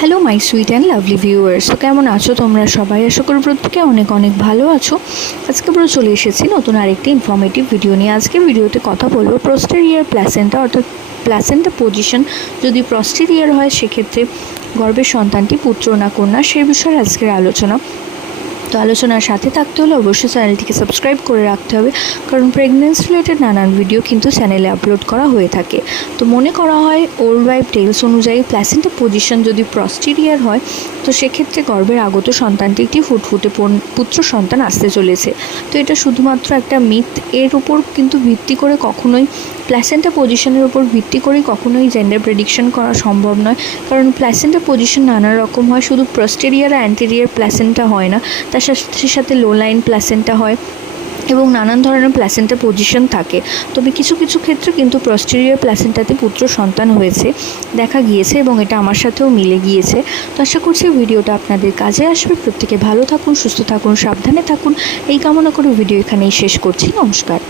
Hello my sweet and lovely viewers তো কেমন আছো তোমরা সবাই? আশা করি প্রত্যেকে অনেক অনেক ভালো আছো। আজকে পুরো চলে এসেছি নতুন আরেকটি ইনফরমেটিভ ভিডিও নিয়ে। আজকে ভিডিওতে কথা বলব প্রস্টেরিয়ার প্ল্যাসেন্টা অর্থাৎ প্ল্যাসেন্টা পজিশন যদি প্রস্টেরিয়ার হয়, সেক্ষেত্রে গর্ভের সন্তানটি পুত্র না কন্যা, সে বিষয়ে আজকের আলোচনা। তো আলোচনার সাথে থাকতে হলে অবশ্যই চ্যানেলটিকে সাবস্ক্রাইব করে রাখতে হবে, কারণ প্রেগনেন্সি রিলেটেড নানান ভিডিও কিন্তু চ্যানেলে আপলোড করা হয়ে থাকে। তো মনে করা হয় ওল্ড ওয়াইফ টেলস অনুযায়ী প্ল্যাসেন্টা পজিশন যদি প্রস্টিরিয়ার হয়, তো সেক্ষেত্রে গর্ভের আগত সন্তানটি একটি ফুটফুটে পুত্র সন্তান আসতে চলেছে। তো এটা শুধুমাত্র একটা মিথ এর উপর কিন্তু ভিত্তি করে কখনোই প্ল্যাসেন্টা পজিশনের উপর ভিত্তি করেই কখনোই জেন্ডার প্রেডিকশন করা সম্ভব নয়। কারণ প্ল্যাসেন্টা পজিশন নানা রকম হয়, শুধু প্রস্টেরিয়ার আর অ্যান্টেরিয়ার প্ল্যাসেন্টা হয় না। তার সাথে সাথে লো লাইন প্লাসেন্টা হয় এবং নানান ধরনের প্লাসেন্টার পজিশন থাকে। তবে কিছু কিছু ক্ষেত্রে কিন্তু প্রস্টেরিয়ার প্ল্যাসেন্টাতে পুত্র সন্তান হয়েছে, দেখা গিয়েছে এবং এটা আমার সাথেও মিলে গিয়েছে। তো আশা করছি ভিডিওটা আপনাদের কাজে আসবে। প্রত্যেকে ভালো থাকুন, সুস্থ থাকুন, সাবধানে থাকুন। এই কামনা করে ভিডিও এখানেই শেষ করছি। নমস্কার।